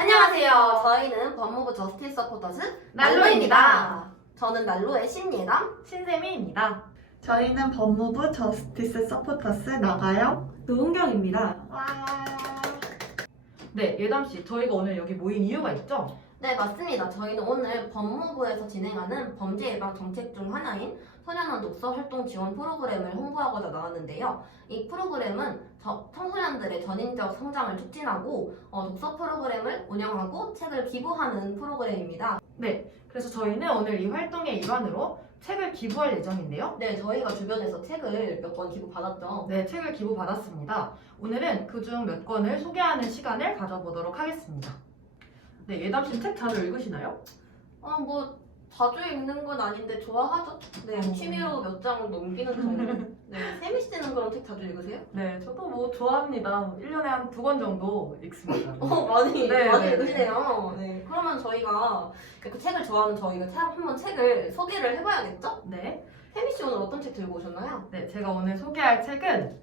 안녕하세요. 저희는 법무부 저스티스 서포터즈 난로입니다. 저는 난로의 신예담. 신세미입니다. 저희는 법무부 저스티스 서포터스 나가요. 노은경입니다. 와. 네, 예담씨, 저희가 오늘 여기 모인 이유가 있죠? 네, 맞습니다. 저희는 오늘 법무부에서 진행하는 범죄 예방 정책 중 하나인 소년원 독서 활동 지원 프로그램을 홍보하고자 나왔는데요. 이 프로그램은 청소년들의 전인적 성장을 촉진하고 독서 프로그램을 운영하고 책을 기부하는 프로그램입니다. 네, 그래서 저희는 오늘 이 활동의 일환으로 책을 기부할 예정인데요. 네, 저희가 주변에서 책을 몇 권 기부받았죠. 네, 책을 기부받았습니다. 오늘은 그중 몇 권을 소개하는 시간을 가져보도록 하겠습니다. 네, 예담씨 책 자주 읽으시나요? 자주 읽는 건 아닌데 좋아하죠? 네, 취미로 몇 장을 넘기는 정도. 네, 세미 씨는 그런 책 자주 읽으세요? 네, 저도 뭐 좋아합니다. 1년에 한 2권 정도 읽습니다. 많이 네. 읽으시네요. 네, 그러면 저희가 그 책을 좋아하는 저희가 한번 책을 소개를 해봐야겠죠? 네, 세미 씨 오늘 어떤 책 들고 오셨나요? 네, 제가 오늘 소개할 책은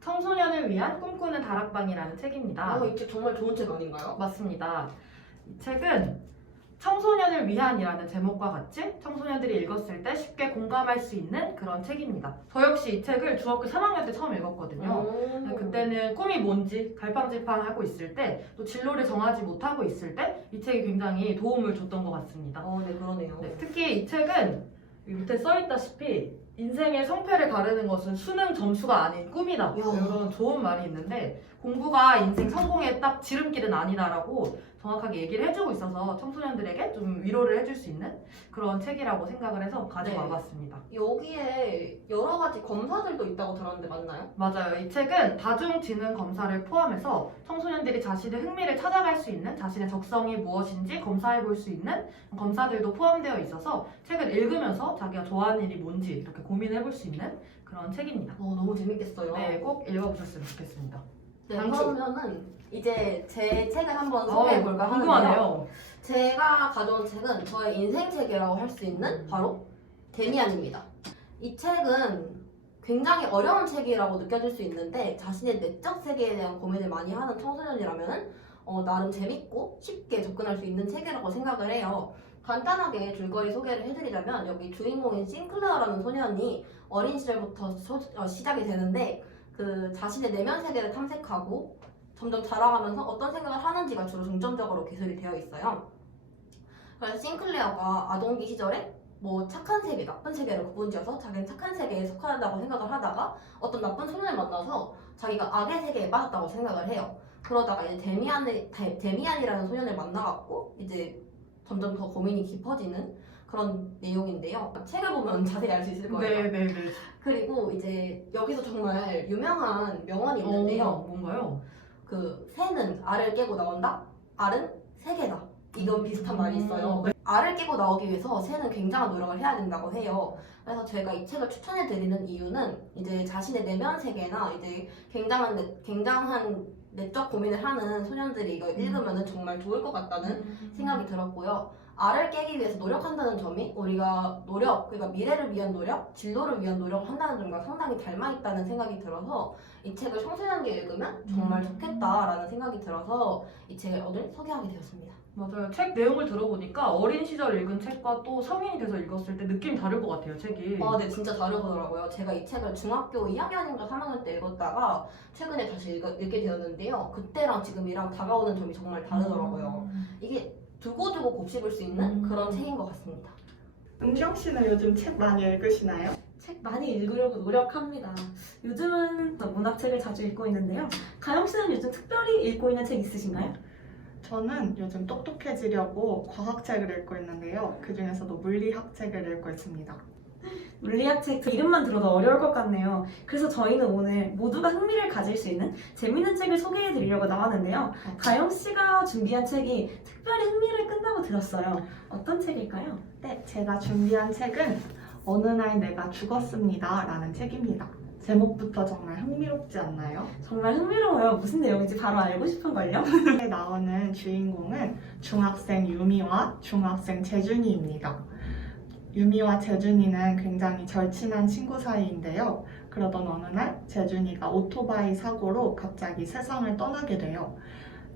청소년을 위한 꿈꾸는 다락방이라는 책입니다. 이 책 정말 좋은 책 아닌가요? 맞습니다. 이 책은 청소년을 위한이라는 제목과 같이 청소년들이 읽었을 때 쉽게 공감할 수 있는 그런 책입니다. 저 역시 이 책을 중학교 3학년 때 처음 읽었거든요. 네, 그때는 꿈이 뭔지 갈팡질팡하고 있을 때, 또 진로를 정하지 못하고 있을 때 이 책이 굉장히 도움을 줬던 것 같습니다. 네, 그러네요. 네, 특히 이 책은 이 밑에 써있다시피 인생의 성패를 가르는 것은 수능 점수가 아닌 꿈이다, 이런 좋은 말이 있는데, 공부가 인생 성공의 딱 지름길은 아니다라고 정확하게 얘기를 해주고 있어서 청소년들에게 좀 위로를 해줄 수 있는 그런 책이라고 생각을 해서 가져와 봤습니다. 여기에 여러 가지 검사들도 있다고 들었는데 맞나요? 맞아요. 이 책은 다중지능 검사를 포함해서 청소년들이 자신의 흥미를 찾아갈 수 있는, 자신의 적성이 무엇인지 검사해 볼 수 있는 검사들도 포함되어 있어서 책을 읽으면서 자기가 좋아하는 일이 뭔지 이렇게 고민해 볼 수 있는 그런 책입니다. 너무 재밌겠어요. 네, 꼭 읽어보셨으면 좋겠습니다. 네, 강추. 그러면은 이제 제 책을 한번 소개해볼까 하는데요. 궁금하네요. 제가 가져온 책은 저의 인생 책이라고 할 수 있는 바로 데미안입니다. 이 책은 굉장히 어려운 책이라고 느껴질 수 있는데 자신의 내적 세계에 대한 고민을 많이 하는 청소년이라면 나름 재밌고 쉽게 접근할 수 있는 책이라고 생각을 해요. 간단하게 줄거리 소개를 해드리자면 여기 주인공인 싱클레어라는 소년이 어린 시절부터 시작이 되는데 그 자신의 내면 세계를 탐색하고 점점 자라가면서 어떤 생각을 하는지가 주로 중점적으로 기술이 되어 있어요. 그래서 싱클레어가 아동기 시절에 착한 세계, 나쁜 세계를 구분지어서 자기는 착한 세계에 속한다고 생각을 하다가 어떤 나쁜 소년을 만나서 자기가 악의 세계에 빠졌다고 생각을 해요. 그러다가 이제 데미안이라는 소년을 만나갖고 이제 점점 더 고민이 깊어지는 그런 내용인데요. 책을 보면 자세히 알 수 있을 거예요. 네. 그리고 이제 여기서 정말 유명한 명언이 있는데요. 뭔가요? 그 새는 알을 깨고 나온다. 알은 세계다. 이건 비슷한 말이 있어요. 알을 깨고 나오기 위해서 새는 굉장한 노력을 해야 된다고 해요. 그래서 제가 이 책을 추천해 드리는 이유는 이제 자신의 내면 세계나 이제 굉장한 내적 고민을 하는 소년들이 이거 읽으면 정말 좋을 것 같다는 생각이 들었고요. 알을 깨기 위해서 노력한다는 점이 우리가 그러니까 미래를 위한 노력, 진로를 위한 노력을 한다는 점과 상당히 닮아있다는 생각이 들어서 이 책을 청소년들이 읽으면 정말 좋겠다라는 생각이 들어서 이 책을 오늘 소개하게 되었습니다. 맞아요. 책 내용을 들어보니까 어린 시절 읽은 책과 또 성인이 돼서 읽었을 때 느낌이 다를 것 같아요, 책이. 네, 진짜 다르더라고요. 제가 이 책을 중학교 2학년인가 3학년 때 읽었다가 최근에 다시 읽게 되었는데요. 그때랑 지금이랑 다가오는 점이 정말 다르더라고요. 이게 두고두고 곱씹을 수 있는 그런 책인 것 같습니다. 은경 씨는 요즘 책 많이 읽으시나요? 책 많이 읽으려고 노력합니다. 요즘은 문학책을 자주 읽고 있는데요. 가영 씨는 요즘 특별히 읽고 있는 책 있으신가요? 저는 요즘 똑똑해지려고 과학책을 읽고 있는데요. 그 중에서도 물리학 책을 읽고 있습니다. 물리학 책 이름만 들어도 어려울 것 같네요. 그래서 저희는 오늘 모두가 흥미를 가질 수 있는 재밌는 책을 소개해 드리려고 나왔는데요. 가영 씨가 준비한 책이 특별히 흥미를 끈다고 들었어요. 어떤 책일까요? 네, 제가 준비한 책은 어느 날 내가 죽었습니다 라는 책입니다. 제목부터 정말 흥미롭지 않나요? 정말 흥미로워요. 무슨 내용인지 바로 알고 싶은걸요? 책에 나오는 주인공은 중학생 유미와 중학생 재준이입니다. 유미와 재준이는 굉장히 절친한 친구 사이인데요. 그러던 어느 날 재준이가 오토바이 사고로 갑자기 세상을 떠나게 돼요.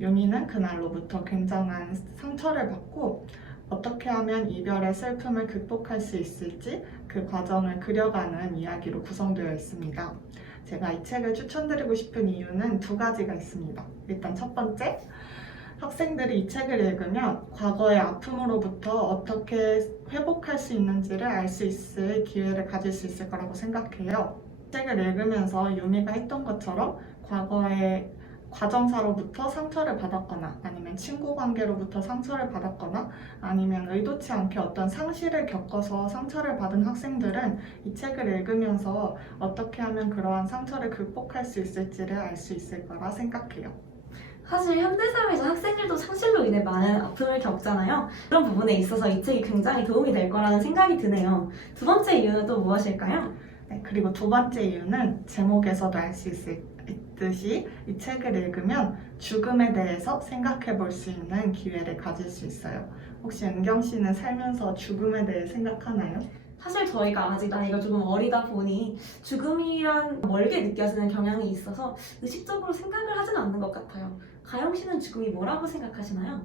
유미는 그날로부터 굉장한 상처를 받고 어떻게 하면 이별의 슬픔을 극복할 수 있을지 그 과정을 그려가는 이야기로 구성되어 있습니다. 제가 이 책을 추천드리고 싶은 이유는 두 가지가 있습니다. 일단 첫 번째, 학생들이 이 책을 읽으면 과거의 아픔으로부터 어떻게 회복할 수 있는지를 알 수 있을 기회를 가질 수 있을 거라고 생각해요. 책을 읽으면서 유미가 했던 것처럼 과거의 과정사로부터 상처를 받았거나 아니면 친구 관계로부터 상처를 받았거나 아니면 의도치 않게 어떤 상실을 겪어서 상처를 받은 학생들은 이 책을 읽으면서 어떻게 하면 그러한 상처를 극복할 수 있을지를 알 수 있을 거라 생각해요. 사실 현대사회에서 학생들도 상실로 인해 많은 아픔을 겪잖아요. 그런 부분에 있어서 이 책이 굉장히 도움이 될 거라는 생각이 드네요. 두 번째 이유는 또 무엇일까요? 네, 그리고 두 번째 이유는 제목에서도 알 수 있듯이 이 책을 읽으면 죽음에 대해서 생각해 볼 수 있는 기회를 가질 수 있어요. 혹시 은경 씨는 살면서 죽음에 대해 생각하나요? 사실 저희가 아직 나이가 조금 어리다 보니 죽음이란 멀게 느껴지는 경향이 있어서 의식적으로 생각을 하진 않는 것 같아요. 가영 씨는 죽음이 뭐라고 생각하시나요?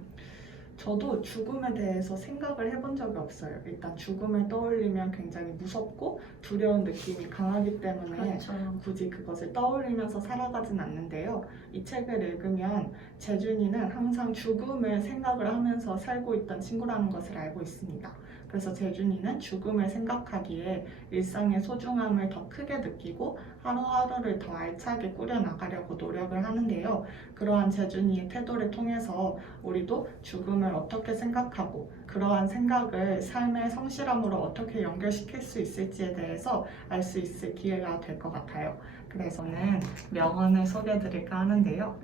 저도 죽음에 대해서 생각을 해본 적이 없어요. 일단 죽음을 떠올리면 굉장히 무섭고 두려운 느낌이 강하기 때문에 그렇죠. 굳이 그것을 떠올리면서 살아가진 않는데요. 이 책을 읽으면 재준이는 항상 죽음을 생각을 하면서 살고 있던 친구라는 것을 알고 있습니다. 그래서 재준이는 죽음을 생각하기에 일상의 소중함을 더 크게 느끼고 하루하루를 더 알차게 꾸려나가려고 노력을 하는데요. 그러한 재준이의 태도를 통해서 우리도 죽음을 어떻게 생각하고 그러한 생각을 삶의 성실함으로 어떻게 연결시킬 수 있을지에 대해서 알 수 있을 기회가 될 것 같아요. 그래서는 명언을 소개해드릴까 하는데요.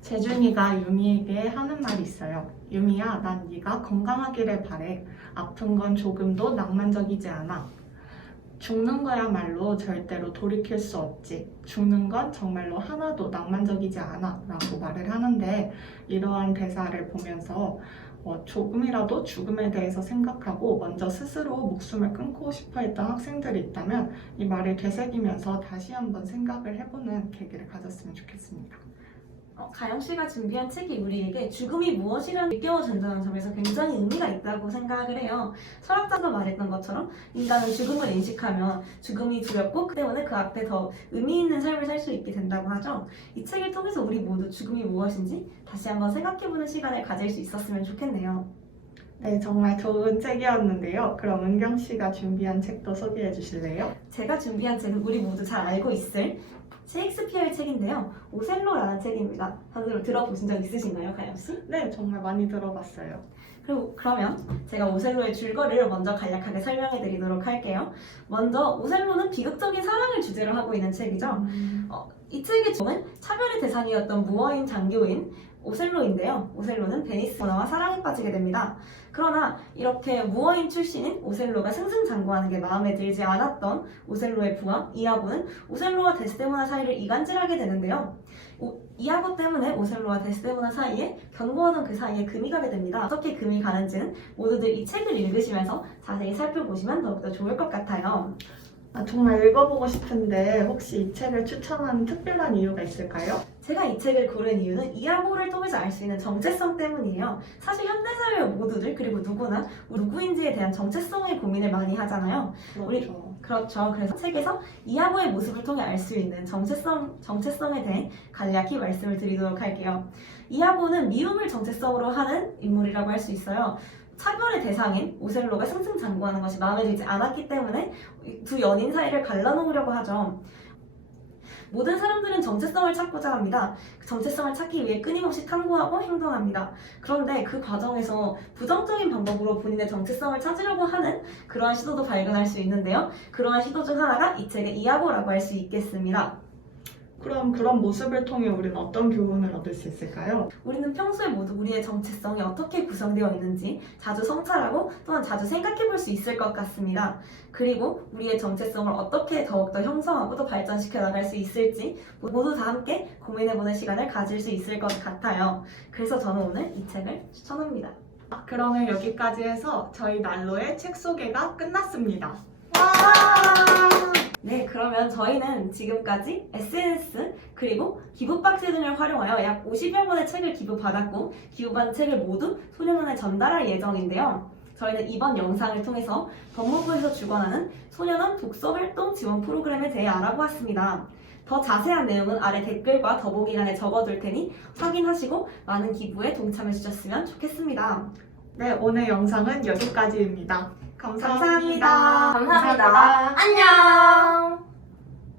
재준이가 유미에게 하는 말이 있어요. 유미야, 난 네가 건강하기를 바래. 아픈 건 조금도 낭만적이지 않아. 죽는 거야말로 절대로 돌이킬 수 없지. 죽는 건 정말로 하나도 낭만적이지 않아 라고 말을 하는데 이러한 대사를 보면서 조금이라도 죽음에 대해서 생각하고 먼저 스스로 목숨을 끊고 싶어 했던 학생들이 있다면 이 말을 되새기면서 다시 한번 생각을 해보는 계기를 가졌으면 좋겠습니다. 가영 씨가 준비한 책이 우리에게 죽음이 무엇이라는 일깨워준다는 점에서 굉장히 의미가 있다고 생각을 해요. 철학자가 말했던 것처럼 인간은 죽음을 인식하면 죽음이 두렵고 그 때문에 그 앞에 더 의미 있는 삶을 살 수 있게 된다고 하죠. 이 책을 통해서 우리 모두 죽음이 무엇인지 다시 한번 생각해보는 시간을 가질 수 있었으면 좋겠네요. 네, 정말 좋은 책이었는데요. 그럼 은경 씨가 준비한 책도 소개해 주실래요? 제가 준비한 책은 우리 모두 잘 알고 있을 셰익스피어의 책인데요. 오셀로라는 책입니다. 다들 들어보신 적 있으신가요, 가영 씨? 네, 정말 많이 들어봤어요. 그러면 제가 오셀로의 줄거리를 먼저 간략하게 설명해 드리도록 할게요. 먼저 오셀로는 비극적인 사랑을 주제로 하고 있는 책이죠. 이 책의 주인공은 차별의 대상이었던 무어인 장교인 오셀로인데요. 오셀로는 베니스 문화와 사랑에 빠지게 됩니다. 그러나 이렇게 무어인 출신인 오셀로가 승승장구하는 게 마음에 들지 않았던 오셀로의 부하 이아고는 오셀로와 데스데모나 사이를 이간질하게 되는데요. 이아고 때문에 오셀로와 데스데모나 사이에 견고하던 그 사이에 금이 가게 됩니다. 어떻게 금이 가는지는 모두들 이 책을 읽으시면서 자세히 살펴보시면 더욱더 좋을 것 같아요. 정말 읽어보고 싶은데 혹시 이 책을 추천하는 특별한 이유가 있을까요? 제가 이 책을 고른 이유는 이아고를 통해서 알 수 있는 정체성 때문이에요. 사실 현대사회 모두들 그리고 누구나 누구인지에 대한 정체성의 고민을 많이 하잖아요. 그렇죠. 그래서 책에서 이아고의 모습을 통해 알 수 있는 정체성에 대해 간략히 말씀을 드리도록 할게요. 이아고는 미움을 정체성으로 하는 인물이라고 할 수 있어요. 차별의 대상인 오셀로가 승승장구하는 것이 마음에 들지 않았기 때문에 두 연인 사이를 갈라놓으려고 하죠. 모든 사람들은 정체성을 찾고자 합니다. 그 정체성을 찾기 위해 끊임없이 탐구하고 행동합니다. 그런데 그 과정에서 부정적인 방법으로 본인의 정체성을 찾으려고 하는 그러한 시도도 발견할 수 있는데요. 그러한 시도 중 하나가 이 책의 이아고라고 할 수 있겠습니다. 그럼 그런 모습을 통해 우리는 어떤 교훈을 얻을 수 있을까요? 우리는 평소에 모두 우리의 정체성이 어떻게 구성되어 있는지 자주 성찰하고 또한 자주 생각해 볼 수 있을 것 같습니다. 그리고 우리의 정체성을 어떻게 더욱더 형성하고 또 발전시켜 나갈 수 있을지 모두 다 함께 고민해보는 시간을 가질 수 있을 것 같아요. 그래서 저는 오늘 이 책을 추천합니다. 그러면 여기까지 해서 저희 난로의 책 소개가 끝났습니다. 와! 네, 그러면 저희는 지금까지 SNS 그리고 기부박스 등을 활용하여 약 50여 권의 책을 기부받았고 기부받은 책을 모두 소년원에 전달할 예정인데요. 저희는 이번 영상을 통해서 법무부에서 주관하는 소년원 독서활동 지원 프로그램에 대해 알아보았습니다. 더 자세한 내용은 아래 댓글과 더보기란에 적어둘 테니 확인하시고 많은 기부에 동참해 주셨으면 좋겠습니다. 네, 오늘 영상은 여기까지입니다. 감사합니다. 감사합니다. 안녕.